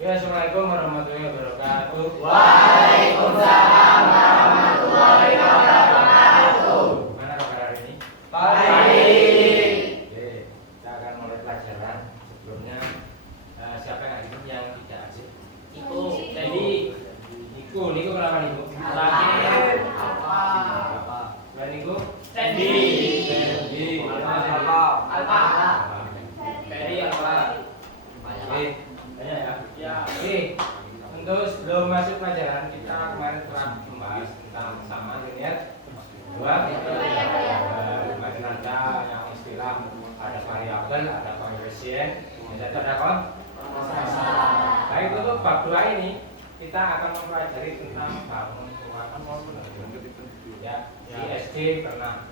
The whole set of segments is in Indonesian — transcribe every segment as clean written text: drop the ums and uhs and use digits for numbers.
Ya, assalamualaikum warahmatullahi wabarakatuh. Waalaikumsalam warahmatullahi wabarakatuh. Mana kabar hari ini? Baik. Oke, kita akan mulai pelajaran. Sebelumnya, siapa yang hari ini yang tidak asik? Jadi, Niku kenapa Niku? Sakit. Apa? Niku? Sandy. Alfa. Ferry apa? Oke, banyak ya. Ya. Oke. Untuk sebelum masuk pelajaran, kita kemarin telah membahas tentang sama linear dua. Kemarin ada yang istilah ada variabel, ada koefisien, dan ada baik, untuk bab 2 ini kita akan mempelajari tentang bangun ruang. Ya, di SD pernah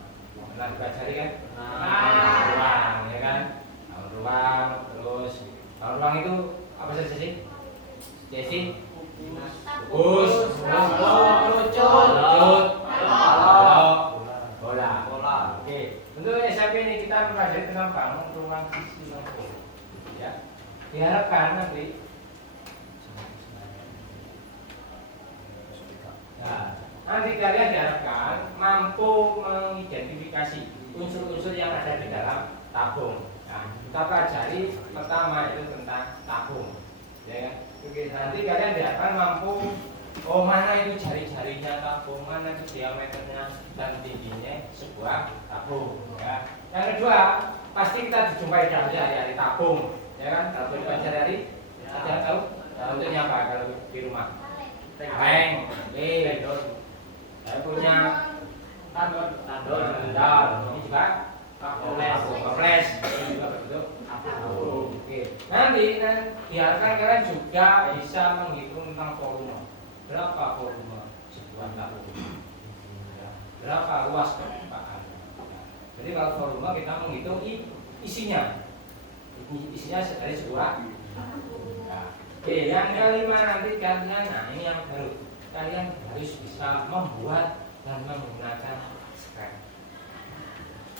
dipelajari kan? Ruang, ya kan? Bangun ruang, terus bangun ruang itu apa saja sih? Jesse? Bus, Kerucut. Bola. Oke, untuk SMP ini kita mempelajari tentang bangun ruang sisi lengkung. Ya, diharapkan nanti kalian diharapkan mampu mengidentifikasi unsur-unsur yang ada di dalam tabung. Nah, kita pelajari pertama itu tentang tabung. Ya kan? Oke, nanti kalian diharapkan mampu mana itu jari-jarinya tabung, mana itu diameternya dan tingginya sebuah tabung. Ya. Yang kedua, pasti kita dijumpai dalam hari-hari tabung. Ya kan? Kalau sehari-hari, ada tahu bentuknya apa kalau di rumah? Kaleng. Saya punya tandon. Ini juga toples. Ini juga berbentuk tabung. Oke. Nanti biarkan kalian juga bisa menghitung tentang volume. Berapa volume sebuah tabung? Berapa luas permukaan? Jadi kalau volume kita menghitung isinya. Isinya dari sebuah. Oke, yang kelima nanti kalian, ini yang baru. Kalian harus bisa membuat dan menggunakan scrap.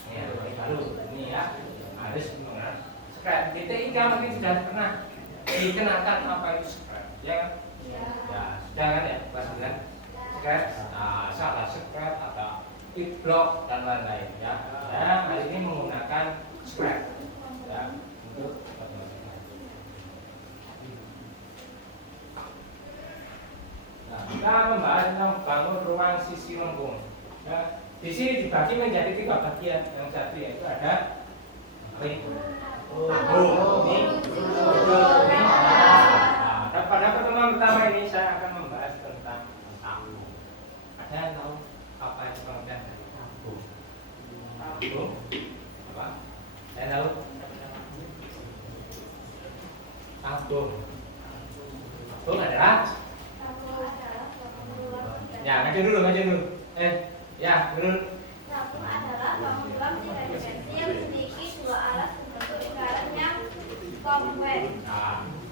Ini yang baru. Ini ya, harus menggunakan scrap. DTIK mungkin sudah pernah dikenakan apa itu scrap, ya kan? Ya, sudah kan ya, kelas 9 scrap. Salah scrap atau pit block dan lain-lain ya. Hari ini menggunakan scrap ya untuk kita membahas tentang bangun ruang sisi lengkung. Ya, di sini dibagi menjadi 3 bagian. Yang satu yaitu ada ring. Pada pertemuan pertama ini saya akan membahas tentang tabung. Ada yang tahu apa itu pengertian dari tabung? Tabung apa? Saya tahu. Tabung adalah ya, ngaji dulu. Ya, dulu. Tabung adalah bangun ruang tiga dimensi yang memiliki 2 alas berbentuk lingkaran yang kompleks.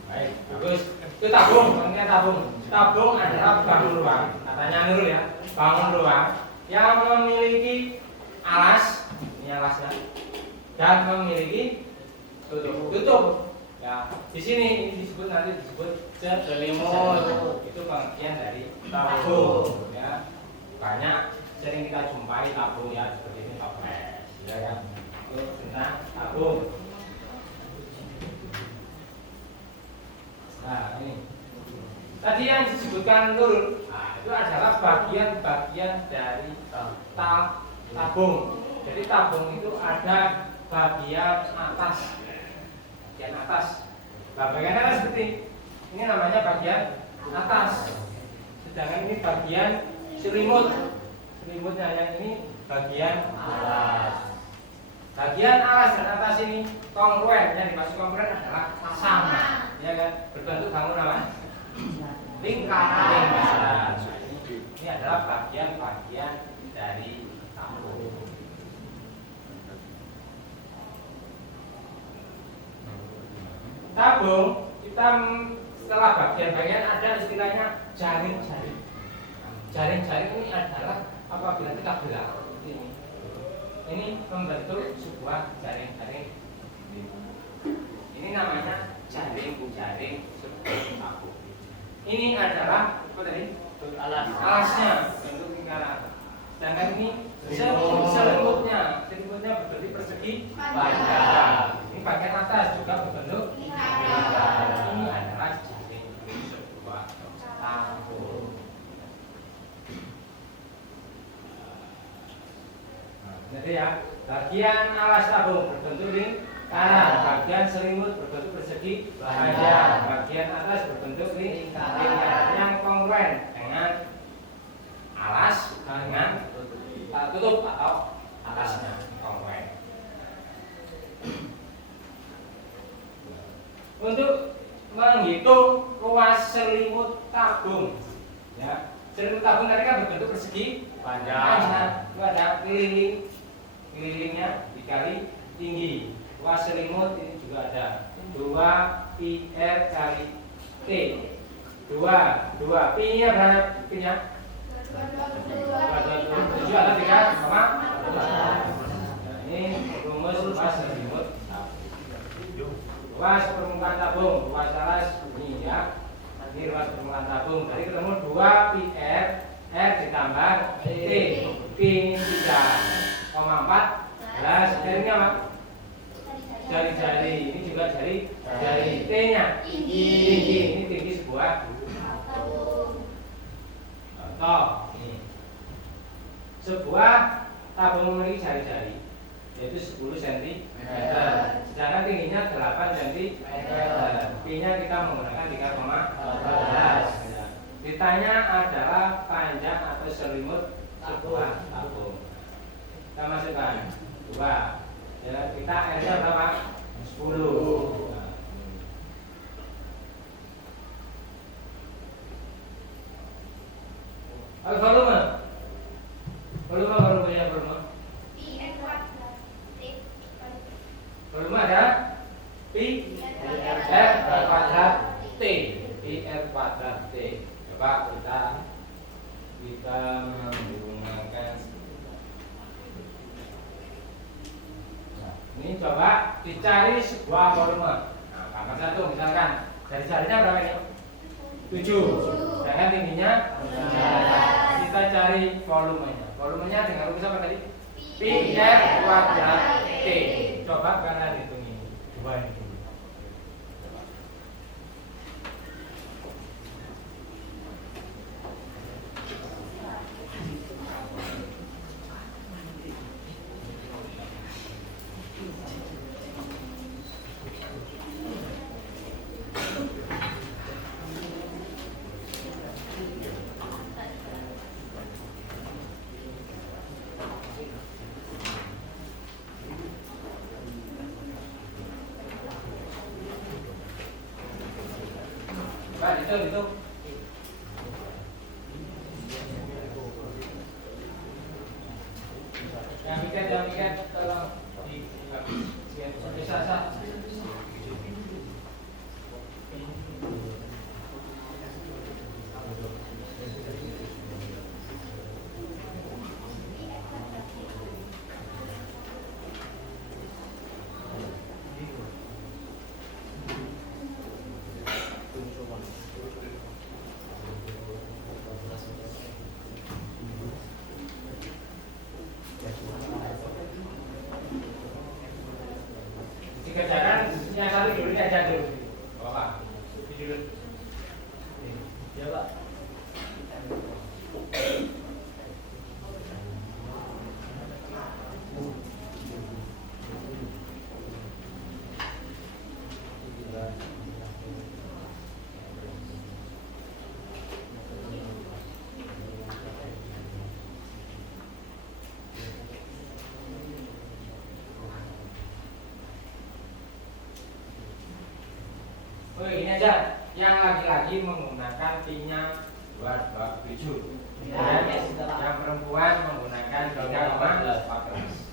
Baik, bagus. Itu tabung, maksudnya tabung. Tabung adalah bangun ruang. Katanya Nurul ya, bangun ruang yang memiliki alas, ini alasnya, dan memiliki tutup. Ya, di sini ini nanti disebut selimut. Itu pengertian dari tabung. Ya, banyak sering kita jumpai tabung ya seperti ini toples, ya kan? Itu tentang tabung. Nah, ini tadi yang disebutkan Nurul, itu adalah bagian-bagian dari tabung. Jadi tabung itu ada bagian atas. Bagian atas seperti ini namanya bagian atas. Sedangkan ini bagian selimutnya yang ini bagian alas. Bagian alas dan atas ini kongruen, yang dimaksud kongruen adalah sama, ya kan? Berbentuk bangun apa? Lingkaran. Ini adalah bagian-bagian dari tabung. Tabung kita setelah bagian-bagian ada istilahnya jaring-jaring. Jaring-jaring ini adalah apabila kita belah ini membentuk sebuah jaring-jaring. Ini namanya jaring-jaring sebuah Ini adalah apa tadi? Alas. Alasnya bentuk lingkaran. Sedangkan ini selimutnya berbentuk persegi panjang. Ini bagian atas juga berbentuk lingkaran. Ini adalah jaring sebuah tabung. Jadi ya, bagian alas tabung berbentuk lingkaran, bagian selimut berbentuk persegi panjang, bagian atas berbentuk lingkaran yang kongruen dengan alas dengan tutup atau atasnya kongruen. Untuk menghitung luas selimut tabung, ya, selimut tabung tadi kan berbentuk persegi panjang. Itu ada kelilingnya dikali tinggi. Luas selimut ini juga ada 2 pi r kali t. 2 pi nya berapa pi nya? 7 atau 3 sama? Nah, ini rumus luas selimut tabung. Luas permukaan tabung, luas alas ini ya. Ini luas permukaan tabung. Tadi ketemu 2 pi r ditambah t. P ini 3,4. Jarinya apa? Jari-jari. Ini juga jari. T-nya tinggi. Ini tinggi sebuah contoh. Sebuah tabung memiliki jari-jari, yaitu 10 cm. Sedangkan tingginya 8 cm. P-nya kita menggunakan 3,14. Ditanya adalah panjang atau selimut sebuah tabung. Kita masukkan 2. Ya, kita R-nya berapa? 10. Kalau volume? Volumenya volume. Volume ada pi r kuadrat t. Pi r kuadrat t. Coba kita menggunakan. Nah, ini coba dicari sebuah volume. Nah, gambar satu misalkan jari-jarinya berapa ini? 7. Sedangkan tingginya 9. Kita cari volumenya. Volumenya dengan rumus apa tadi? Pi r kuadrat t. Coba kalian hitung ini. 2 ini. Itu. Yang mikir tolong bisa. Kejaran yang satu dulu ini aja dulu. Bapak, dulu. Ya Pak. Oh ini aja yang laki-laki menggunakan pi-nya 227. Dan yang perempuan menggunakan 3,14.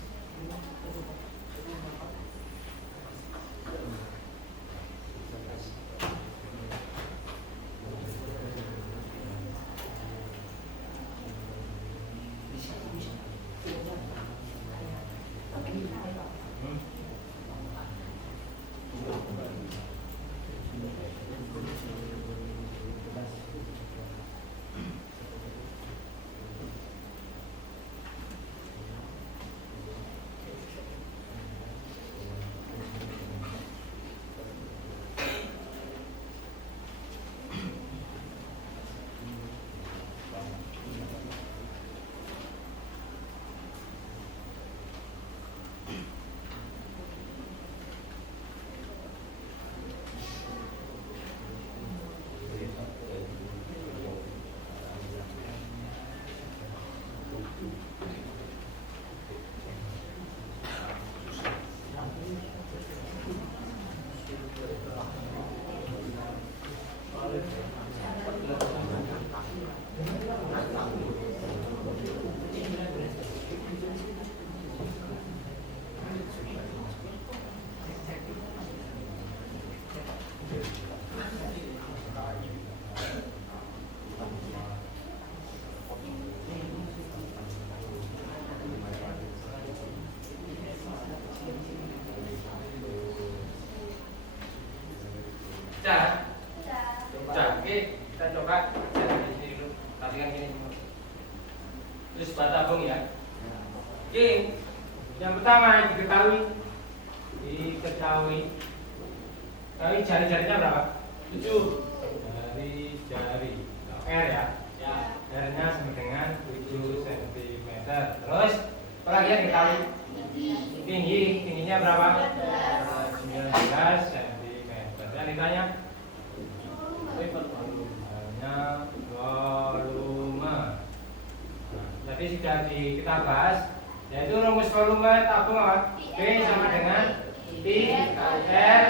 jari-jarinya berapa? 7. Jari-jari R ya. R-nya sama dengan 7 cm. Terus apa lagi yang dikali? Tingginya berapa? 19 cm. Yang ditanya? Volume. Nah, jadi sudah kita bahas, yaitu rumus volume tabung apa? P sama dengan Pi R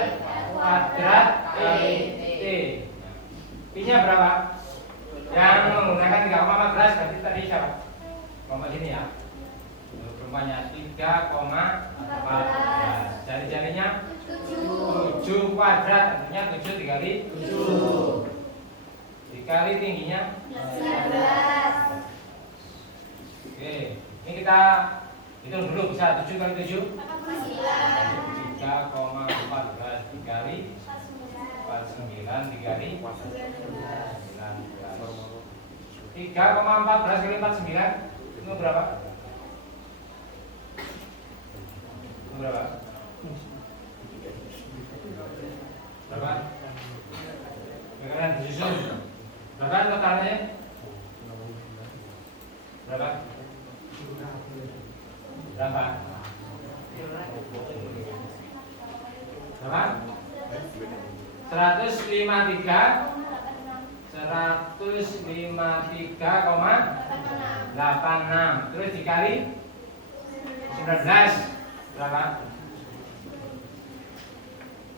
kuadrat kali T. Pi-nya berapa? Yang menggunakan 3,14 berarti tadi siapa? Kelompok sini ya. Kelompoknya 3,14. Jari-jarinya 7 kuadrat, artinya 7 dikali 7 dikali tingginya 19. Oke, ini kita hitung dulu, bisa 7 kali 7 3,14 dikali 49 dikali 3,14 kali 49 itu berapa? Itu berapa? Berapa? Bagaimana disusun? Berapa totalnya? Berapa? Berapa? Berapa? 153,86. Terus dikali 19 berapa?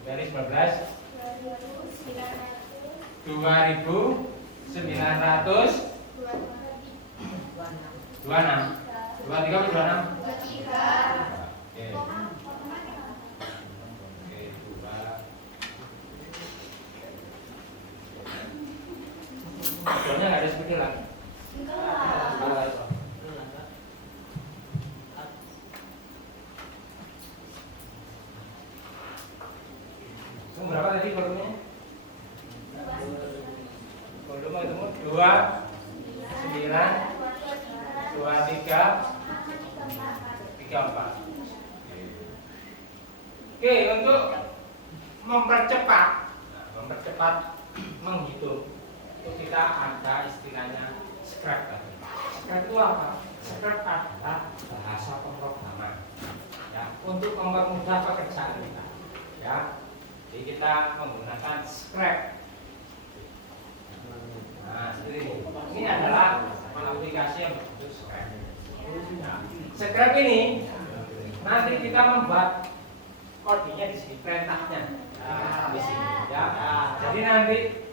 Dari 19 2.926 23 atau 26? Oke. Oke, 2. Soalnya nggak ada seperti lagi. Berapa tadi volumenya? Volume itu 2, 9, 23, 34. Oke, untuk mempercepat menghitung itu kita ada istilahnya scrap tadi. Scrap itu apa? Scrap adalah bahasa pemrograman ya, untuk mempermudah pekerjaan kita ya. Jadi kita menggunakan scrap. Nah, seperti ini. Ini adalah aplikasi yang berbentuk scrap. Nah, scrap ini nanti kita membuat kodenya di sini, perintahnya di sini ya. Jadi nanti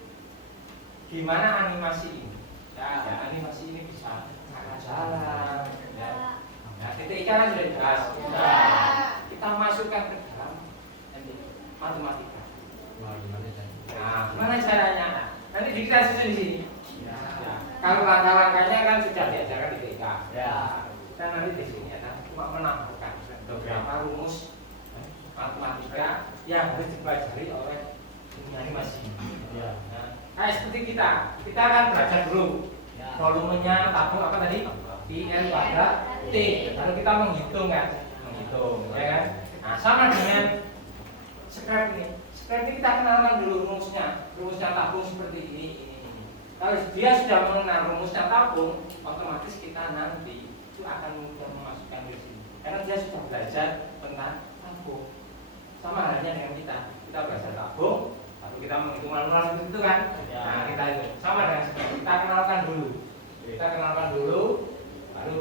gimana animasi ini? Ya, animasi ini bisa cara jalan ya. Nah, titik ikan sudah jelas. Kita masukkan ke dalam matematika. Nah, gimana caranya? Nanti kita susun di sini. Ya. Kalau langkah-langkahnya kan sudah diajarkan di TK. Ya. Kita nanti di sini ya, cuma menambahkan beberapa rumus matematika yang harus dipelajari oleh animasi. Ya. Nah, kayak seperti kita kan belajar dulu volumenya tabung apa tadi? Pi R kuadrat T. Lalu kita menghitung kan, ya kan? Nah, sama dengan scrap ini. Scrap ini kita kenalkan dulu rumusnya tabung seperti ini. Kalau dia sudah mengenal rumusnya tabung, otomatis kita nanti itu akan mudah memasukkan di sini. Karena dia sudah belajar tentang tabung. Sama halnya dengan kita belajar tabung, lalu kita menghitung manual seperti itu kan. Nah, kita itu sama dengan scrap. Kita kenalkan dulu, baru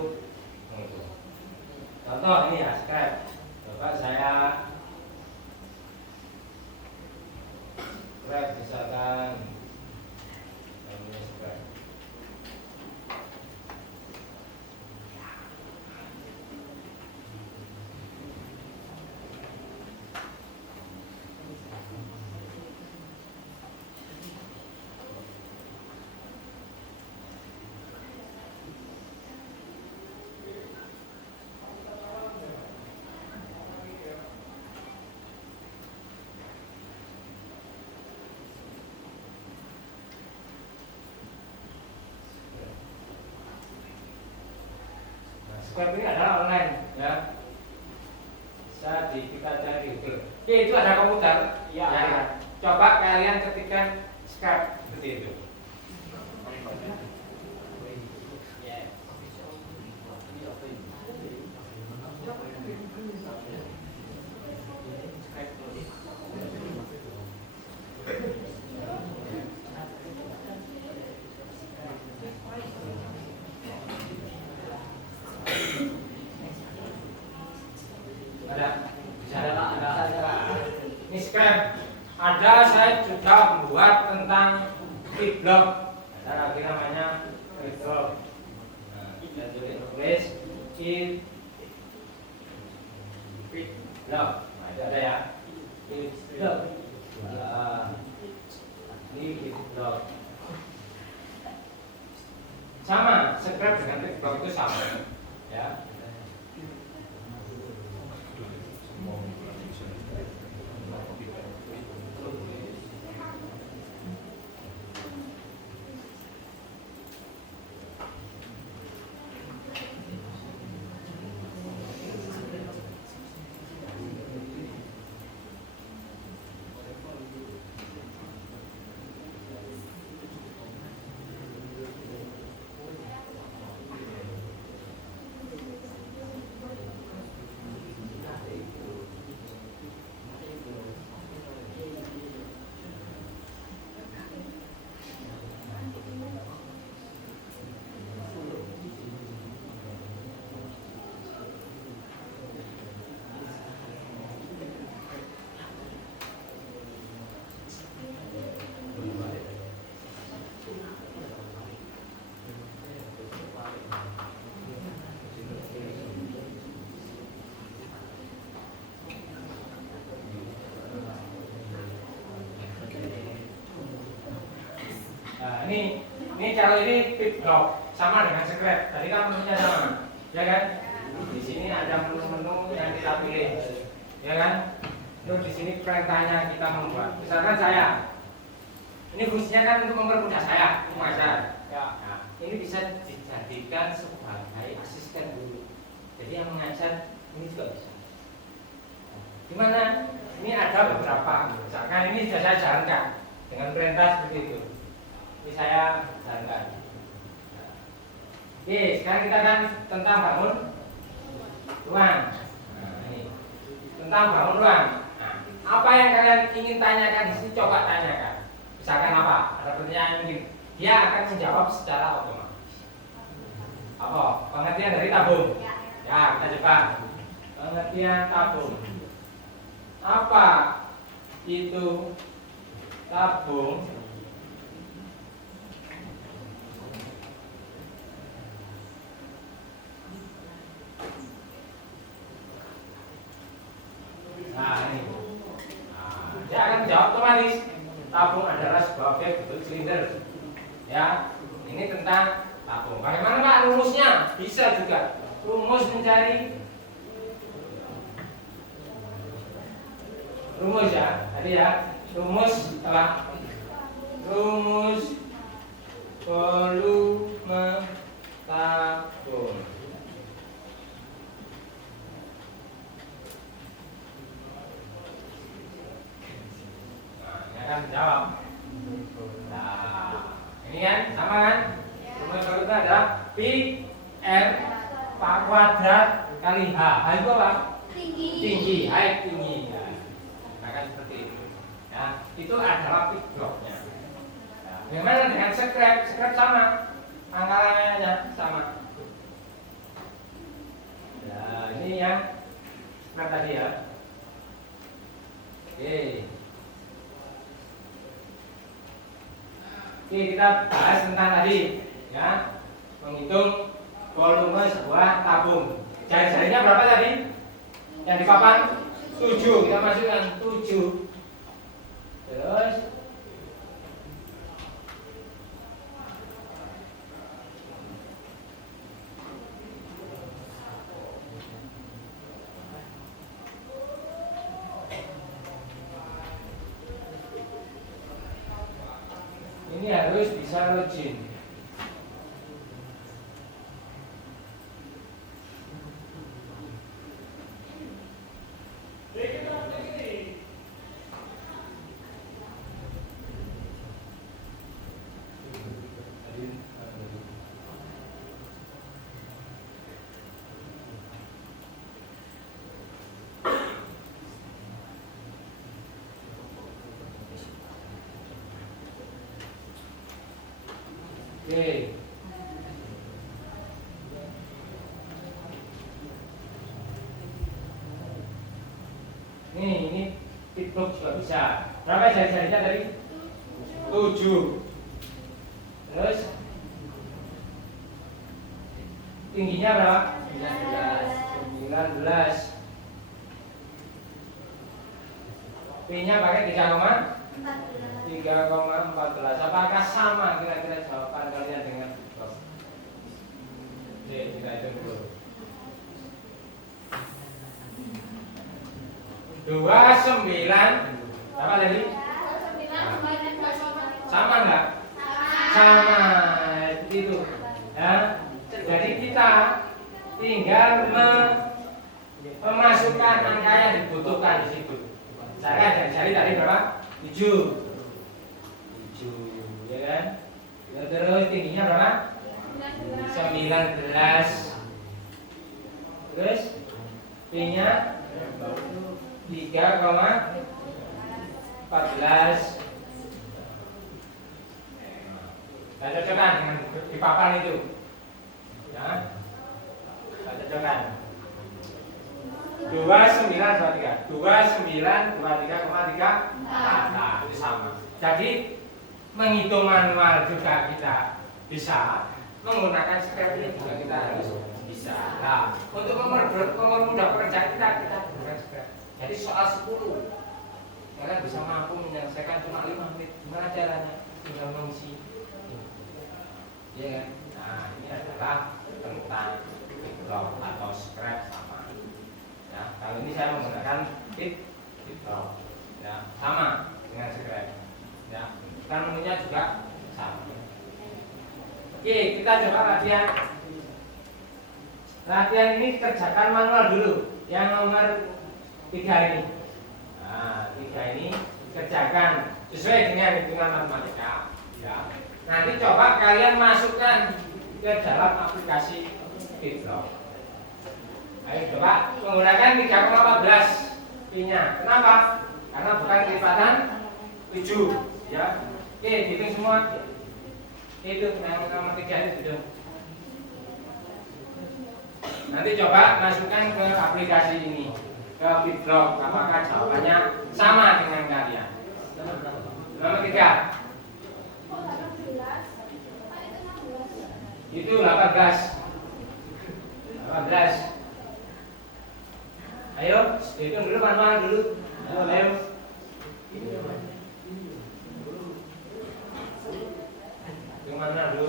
menghitung. Contoh ini ya scrap. Coba saya misalkan scrap ini adalah online ya, bisa kita cari di Google. Oke, itu ada komputer ya. Coba kalian ketikkan Skype seperti itu. Ini Skype. Ada, saya juga membuat tentang vlog. Ada lagi namanya vlog. Nah, kita tulis vlog. Nah, itu ada ya. Vlog. Ini vlog. Sama, Skype dengan vlog itu sama. Ya. Nah, ini kalau ini vlog sama dengan Skype. Tadi kan menunya sama, ya kan? Di sini ada menu-menu yang kita pilih, ya kan? Terus di sini perintahnya kita membuat. Misalkan saya, ini fungsinya kan untuk mempermudah saya, mengajar. Nah, ini bisa dijadikan sebagai asisten guru. Jadi yang mengajar ini juga bisa. Gimana? Ini ada beberapa. Misalkan ini sudah saya jalankan dengan perintah seperti itu. Ini saya jalankan. Oke, sekarang kita akan tentang bangun ruang. Nah, ini tentang bangun ruang. Nah, apa yang kalian ingin tanyakan di sini coba tanyakan. Misalkan apa? Ada pertanyaan mungkin. Dia akan menjawab secara otomatis. Apa? Pengertian dari tabung. Ya, kita coba. Pengertian tabung. Apa itu tabung? Nah, ini. Nah, dia akan menjawab otomatis. Tabung adalah sebuah objek bentuk silinder. Ya, ini tentang tabung. Bagaimana Pak rumusnya? Bisa juga. Rumus mencari rumus ya. Tadi ya, rumus apa? Rumus volume tabung. Akan jawab. Nah, ini kan sama kan? Rumus volume adalah pi r kuadrat kali h. H itu apa? Tinggi. H tinggi. Ya. Nah, kan seperti itu. Ya, itu adalah big blocknya. Nah, bagaimana dengan Skype? Skype sama, pangkalannya sama. Ya, ini yang Skype tadi ya. Oke. Oke, kita bahas tentang tadi ya, menghitung volume sebuah tabung. Jari-jarinya berapa tadi? Yang di papan 7, kita masukkan 7. Terus ini harus bisa login. Oke. Ini pitlock juga bisa. Berapa jari-jarinya tadi? 7. Terus tingginya berapa? 19. P-nya pakai 3,14. Apakah sama kira-kira jawaban kalian dengan pitlock? Oke, kita hitung dulu. 29 apa tadi? Sama enggak? Sama, itu. Ya. Jadi kita tinggal memasukkan angka yang dibutuhkan di situ. Saya cari tadi berapa? 7, ya kan? Ya, terus tingginya berapa? 19. Terus P-nya 3,14. Saya cocokkan dengan di papan itu, ya. Saya cocokkan 29,3,3. Nah, itu sama. Jadi menghitung manual juga kita bisa, menggunakan scrap ini juga kita harus bisa. Nah, untuk mempermudah pekerjaan kita gunakan scrap. Jadi soal 10 kalian bisa mampu menyelesaikan cuma 5 menit. Gimana caranya? Tinggal mengisi. Ya, nah ini adalah tentang pitlock atau scrap sama. Ya, kalau ini saya menggunakan pitlock, ya sama dengan scrap. Ya, kan menunya juga sama. Oke, kita coba latihan. Latihan ini kerjakan manual dulu. Yang nomor 3 ini. Nah, 3 ini kerjakan sesuai dengan hitungan matematika. Ya. Nanti coba kalian masukkan ke dalam aplikasi pitlock. Ayo coba menggunakan 3,14 P-nya. Kenapa? Karena bukan lipatan 7, ya. Oke, hitung semua. Itu yang nomor 3 itu. Nanti coba masukkan ke aplikasi ini, ke pitlock. Apakah jawabannya sama dengan kalian? Nomor 3. Itu 18. Ayo, hitung dulu manual dulu. Ayo. Hitung manual dulu.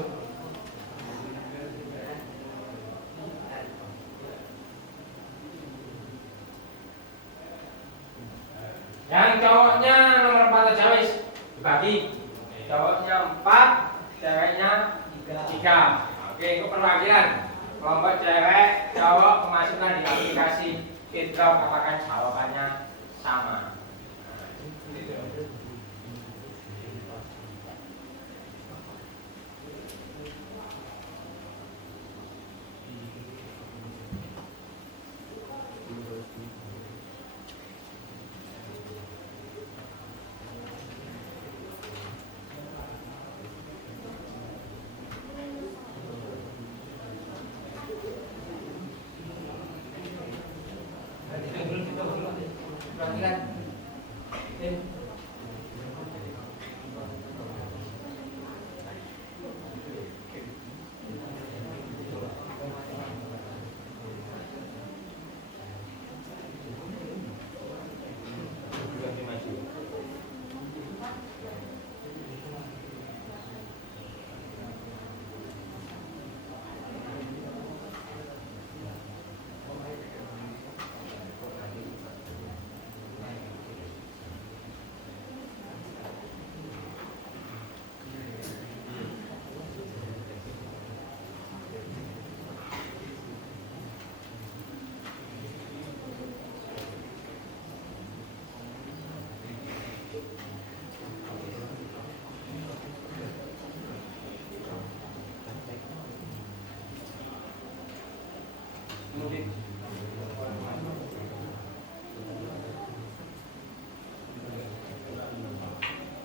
Yang cowoknya nomor 4 aja wis dibagi. Cowoknya 4, ceweknya 3. Oke, itu perwakilan kelompok cewek, cowok memasukkan di aplikasi pitlock. Apakah jawabannya sama? Gitu.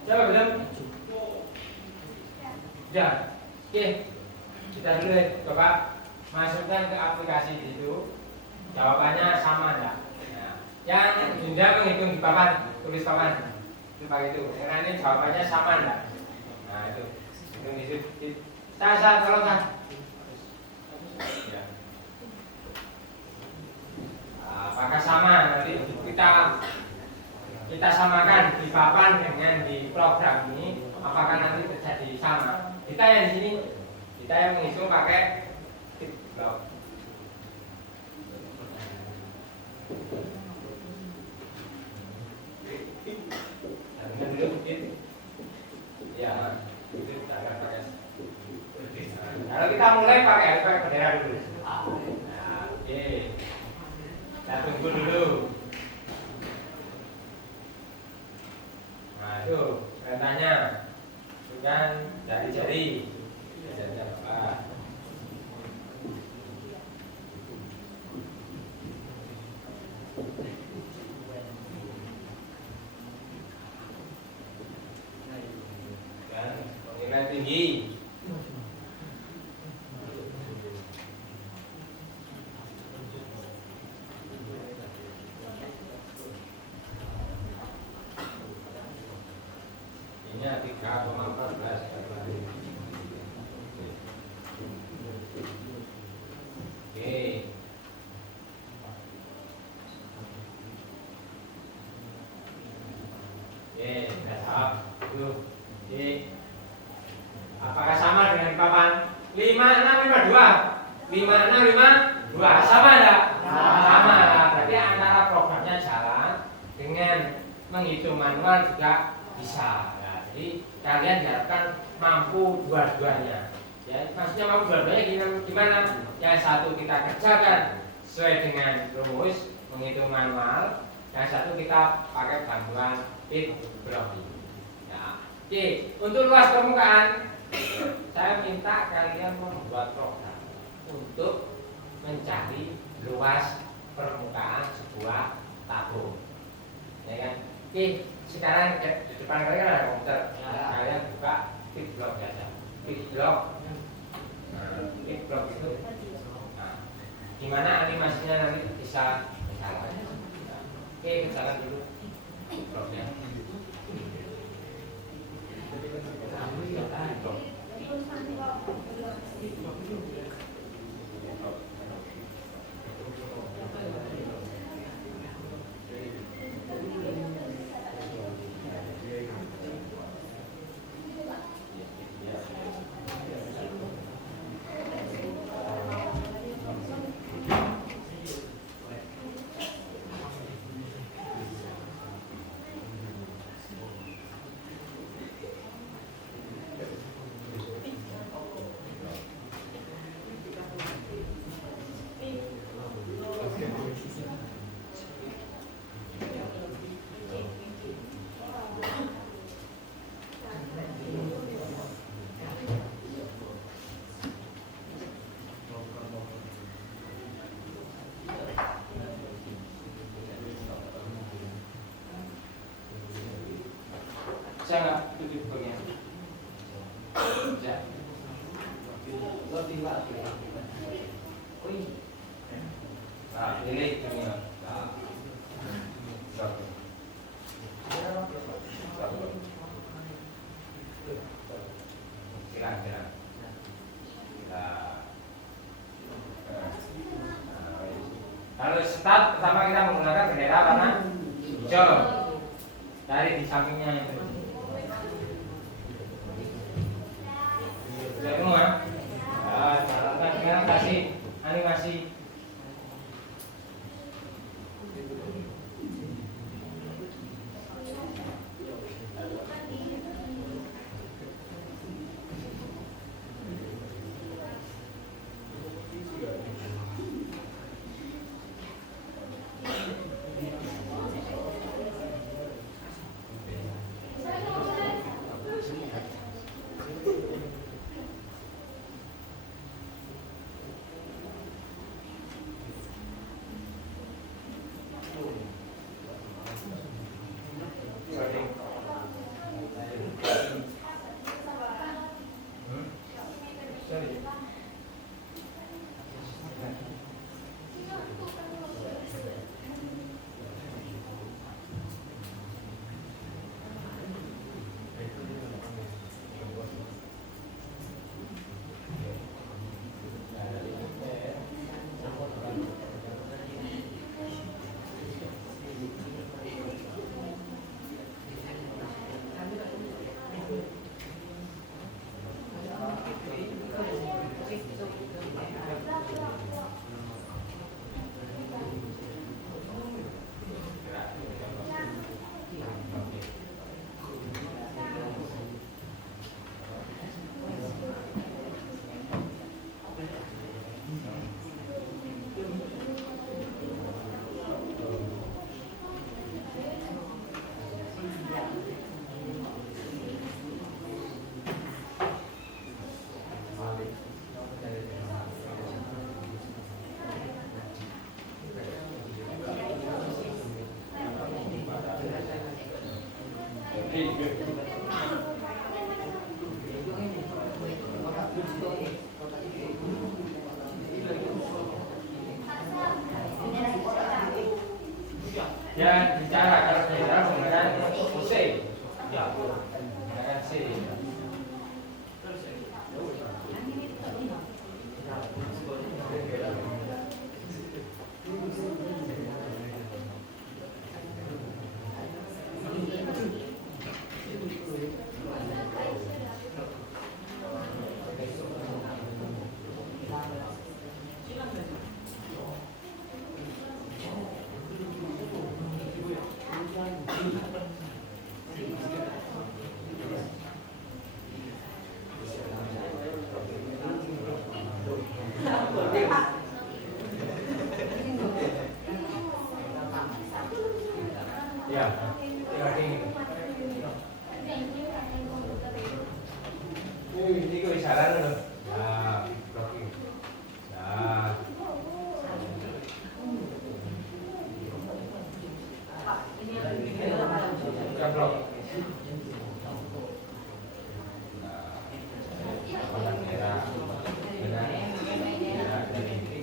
Siapa belum? Ya. Oke, kita dulu ya, coba masukkan ke aplikasi itu. Jawabannya sama enggak? Nah, yang Dinda menghitung di papan, tulis papan. Itu pakai itu. Yang lain jawabannya sama enggak? Nah, itu. Hitung di situ. Saya tolong kan. Ya. Apakah sama nanti kita samakan di papan dengan di program ini, apakah nanti terjadi sama? Kita yang di sini, kita yang menghitung pakai tip blok. Dengan dulu mungkin, ya itu akan pakai. Kalau kita mulai pakai bendera dulu. Nah, oke. Kita tunggu dulu. Nah itu perintahnya bukan jari-jari. Jari apa? Dan nilai tinggi. Ini 3,14. Oke. Jawab. Oke. Apakah sama dengan papan 5652? 5652 sama enggak? Sama. Berarti antara programnya jalan dengan menghitung manual juga bisa. Nah, jadi kalian diharapkan mampu dua-duanya. Ya, maksudnya mampu dua-duanya gimana? Yang satu kita kerjakan sesuai dengan rumus menghitung manual, yang satu kita pakai bantuan tip blok. Nah, oke, untuk luas permukaan saya minta kalian membuat program untuk mencari luas permukaan sebuah tabung. Ya kan? Oke, sekarang di depan kalian ada komputer. Kalian buka tip blok saja. Tip blok. Tip blok itu. Nah, gimana animasinya nanti bisa jalan. Oke, jalan dulu tip bloknya. Saya nggak tutup bagian. Ya. Lo tinggal. Nah, pilih ini. Nah. Silakan. Kalau start pertama kita menggunakan bendera warna hijau. Dari di sampingnya itu. Sudah semua? Nah, sekarang kasih animasi. Dan bicara kalau bicara menggunakan C, ya, menggunakan C. Ya, ini kok isaran loh. Nah, blocking. Nah. Bukan blok. Warna merah. Merah. Merah dari ini.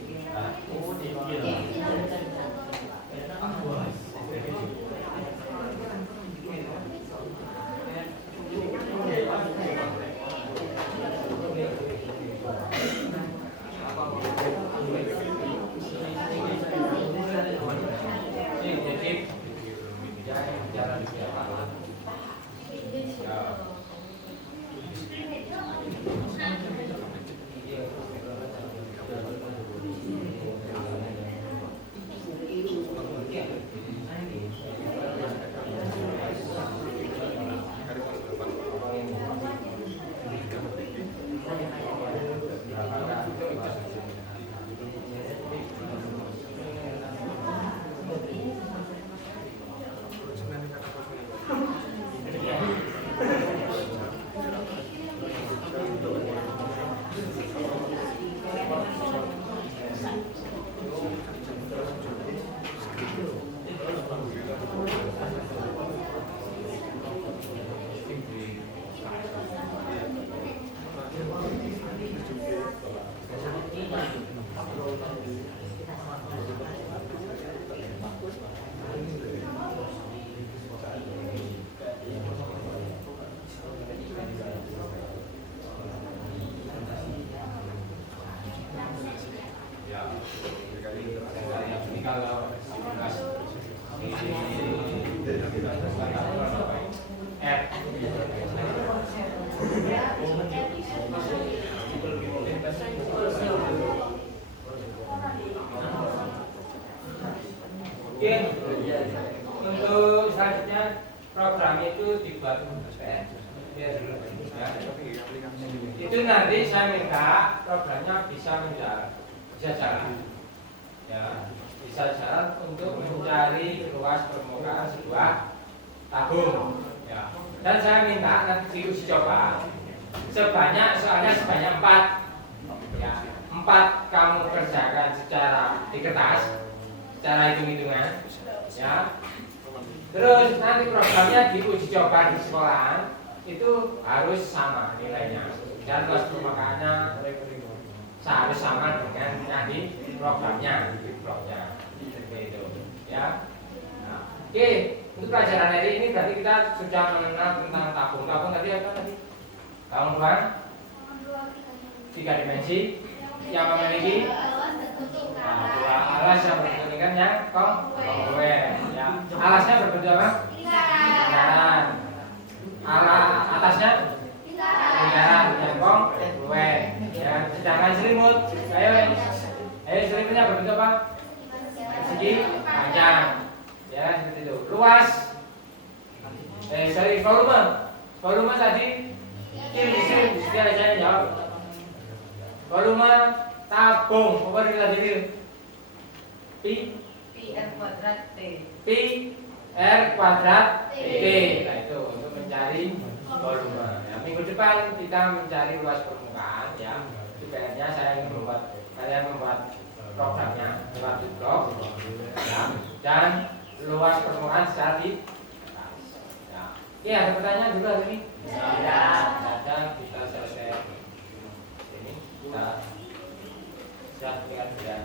Oke, untuk selanjutnya program itu dibuat ya. Itu nanti saya minta programnya bisa jalan, ya, bisa jalan untuk mencari luas permukaan sebuah tabung, ya. Dan saya minta nanti diuji coba sebanyak 4, ya, 4 kamu kerjakan secara di kertas, secara hitung-hitungan, ya. Terus nanti programnya diuji coba di sekolah itu harus sama nilainya dan luas permukaannya harus sama dengan yang di programnya, seperti itu, ya. Nah, oke, untuk pelajaran hari ini berarti kita sudah mengenal tentang tabung. Tabung tadi apa tadi? Tabung ruang tiga dimensi yang memiliki dua alas yang berbentuk lingkaran yang kongruen. Ya. Alasnya berbentuk apa? Lingkaran. Atasnya lingkaran yang kongruen. Ya. Sedangkan selimut, ayo selimutnya berbentuk apa? Persegi panjang. Ya, seperti itu. Luas. Volume tadi kiri saya jawab. Volume tabung apa tadi? Pi R kuadrat T. Pi R kuadrat T. Nah itu untuk mencari volume. Ya, minggu depan kita mencari luas permukaan. Ya, itu PR-nya saya ingin kalian membuat programnya lewat blog. Ya, dan luas permukaan secara di atas. Ya. Oke, ada pertanyaan dulu hari ini? Ada, kita selesai. Ini kita lihat ya.